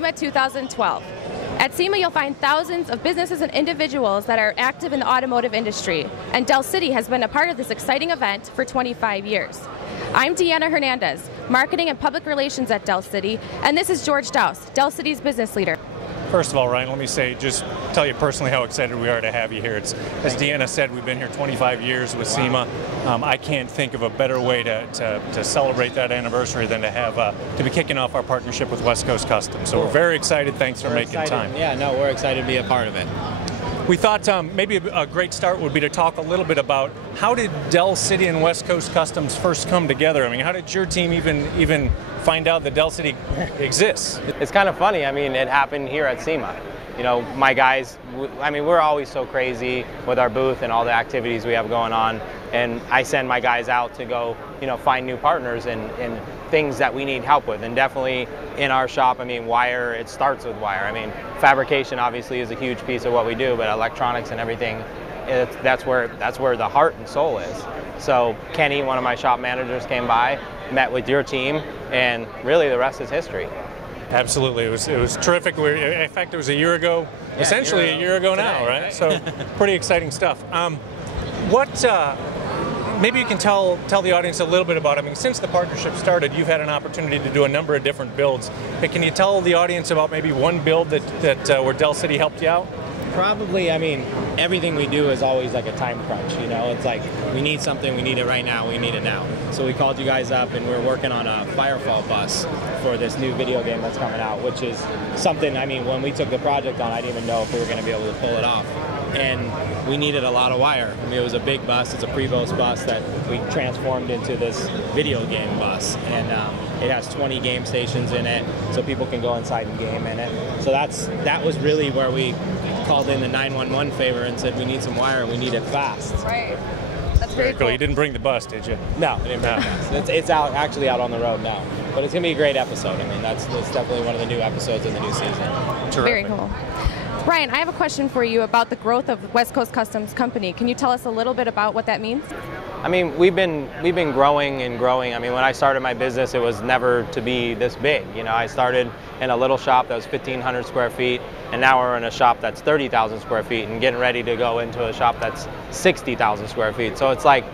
SEMA 2012. At SEMA, you'll find thousands of businesses and individuals that are active in the automotive industry, and Del City has been a part of this exciting event for 25 years. I'm Deanna Hernandez, Marketing and Public Relations at Del City, and this is George Douse, Del City's business leader. First of all, Ryan, let me just tell you personally how excited we are to have you here. As Deanna said, we've been here 25 years with SEMA. I can't think of a better way to celebrate that anniversary than to be kicking off our partnership with West Coast Customs. So we're very excited. Thanks for making time. Yeah, no, we're excited to be a part of it. We thought maybe a great start would be to talk a little bit about how did Del City and West Coast Customs first come together? I mean, how did your team even find out that Del City exists? It's kind of funny. I mean, it happened here at SEMA. You know, my guys, I mean, we're always so crazy with our booth and all the activities we have going on. And I send my guys out to go, you know, find new partners and things that we need help with. And definitely in our shop, I mean, wire, it starts with wire. I mean, fabrication obviously is a huge piece of what we do, but electronics and everything, that's where the heart and soul is. So Kenny, one of my shop managers, came by, met with your team, and really the rest is history. Absolutely, it was terrific. In fact, it was a year ago, yeah, essentially a year ago today, now, right? So pretty exciting stuff. Maybe you can tell the audience a little bit about, I mean, since the partnership started, you've had an opportunity to do a number of different builds. Hey, can you tell the audience about maybe one build where Del City helped you out? Probably, I mean, everything we do is always like a time crunch, you know? It's like, we need something, we need it right now, we need it now. So we called you guys up and we're working on a firefall bus for this new video game that's coming out, which is something, I mean, when we took the project on, I didn't even know if we were going to be able to pull it off. And we needed a lot of wire. I mean, it was a big bus, it's a Prevost bus that we transformed into this video game bus. And it has 20 game stations in it, so people can go inside and game in it. So that was really where we called in the 911 favor and said, we need some wire, we need it fast. Right. That's very cool. You didn't bring the bus, did you? No, I didn't bring the bus. It's actually out on the road now. But it's going to be a great episode. I mean, that's definitely one of the new episodes in the new season. Terrific. Very cool. Ryan, I have a question for you about the growth of West Coast Customs Company. Can you tell us a little bit about what that means? I mean, we've been growing and growing. I mean, when I started my business, it was never to be this big. You know, I started in a little shop that was 1,500 square feet, and now we're in a shop that's 30,000 square feet and getting ready to go into a shop that's 60,000 square feet. So it's like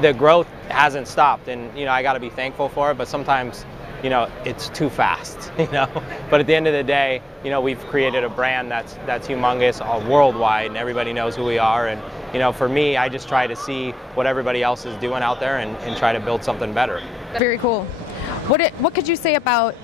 the growth hasn't stopped, and you know, I got to be thankful for it, but sometimes, you know, it's too fast, you know. But at the end of the day, you know, we've created a brand that's humongous, worldwide, and everybody knows who we are. And you know, for me, I just try to see what everybody else is doing out there and try to build something better. Very cool. What could you say about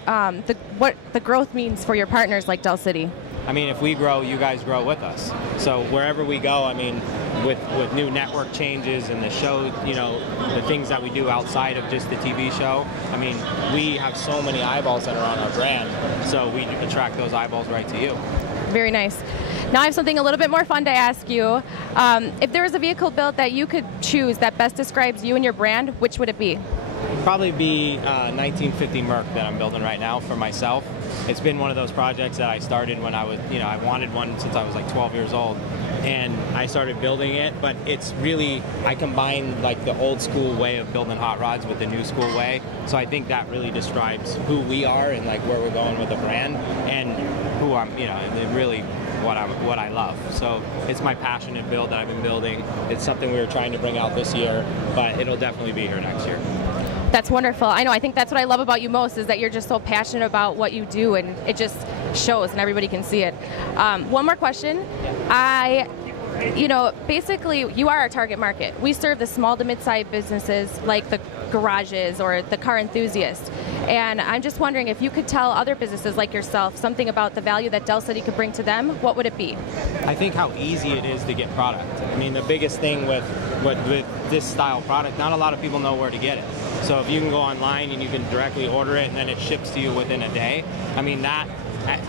what the growth means for your partners like Del City? I mean, if we grow, you guys grow with us. So wherever we go, I mean, with new network changes and the show, you know, the things that we do outside of just the TV show, I mean, we have so many eyeballs that are on our brand, so we attract those eyeballs right to you. Very nice. Now I have something a little bit more fun to ask you. If there was a vehicle built that you could choose that best describes you and your brand, which would it be? Probably be 1950 Merc that I'm building right now for myself. It's been one of those projects that I started when I was, you know, I wanted one since I was like 12 years old. And I started building it, but it's really, I combine like the old school way of building hot rods with the new school way. So I think that really describes who we are and like where we're going with the brand and who I'm, you know, and really what I love. So it's my passionate build that I've been building. It's something we were trying to bring out this year, but it'll definitely be here next year. That's wonderful. I know, I think that's what I love about you most is that you're just so passionate about what you do and it just shows and everybody can see it. One more question. You know, basically you are our target market. We serve the small to mid-sized businesses like the garages or the car enthusiast. And I'm just wondering if you could tell other businesses like yourself something about the value that Del City could bring to them, what would it be? I think how easy it is to get product. I mean, the biggest thing with this style product, not a lot of people know where to get it. So if you can go online and you can directly order it and then it ships to you within a day, I mean, that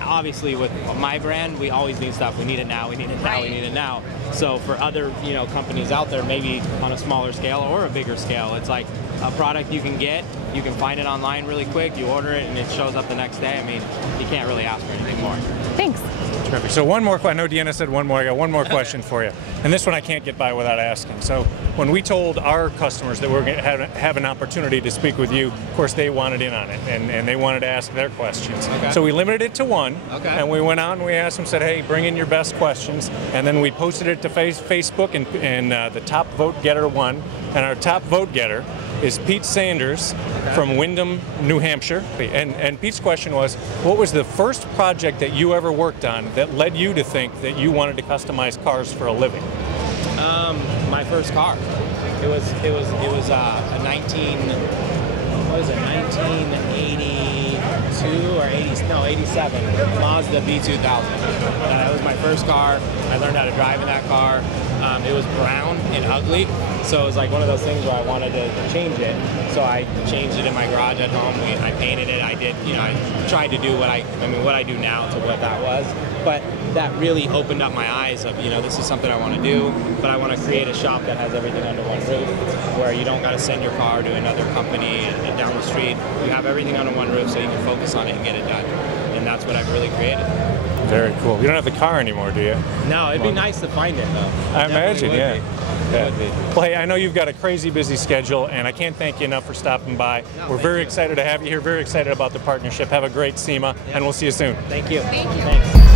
obviously with my brand, we always need stuff. We need it now, we need it now, we need it now. So for other, you know, companies out there, maybe on a smaller scale or a bigger scale, it's like a product you can get, you can find it online really quick, you order it and it shows up the next day. I mean, you can't really ask for anything more. Thanks. Terrific. So one more, I know Deanna said one more, I got one more question for you. And this one I can't get by without asking. So when we told our customers that we're going to have an opportunity to speak with you, of course they wanted in on it, and they wanted to ask their questions. Okay. So we limited it to one, Okay. and we went out and we asked them, said, hey, bring in your best questions, and then we posted it to Facebook, and the top vote getter won, and our top vote getter is Pete Sanders from Windham, New Hampshire. And Pete's question was, what was the first project that you ever worked on that led you to think that you wanted to customize cars for a living? My first car. It was a 1982 or 87 Mazda B2000. That was my first car. I learned how to drive in that car. It was brown and ugly, so it was like one of those things where I wanted to change it. So I changed it in my garage at home. I painted it. I did, I tried to do what I do now to what that was. But that really opened up my eyes of, this is something I want to do, but I want to create a shop that has everything under one roof, where you don't got to send your car to another company and down the street. You have everything under one roof so you can focus on it and get it done. And that's what I've really created. Very cool. You don't have the car anymore, do you? No, it'd be nice to find it, though. I imagine, yeah. It would be. Well, hey, I know you've got a crazy busy schedule, and I can't thank you enough for stopping by. No, We're very excited to have you here, very excited about the partnership. Have a great SEMA, and we'll see you soon. Thank you. Thank you. Thanks.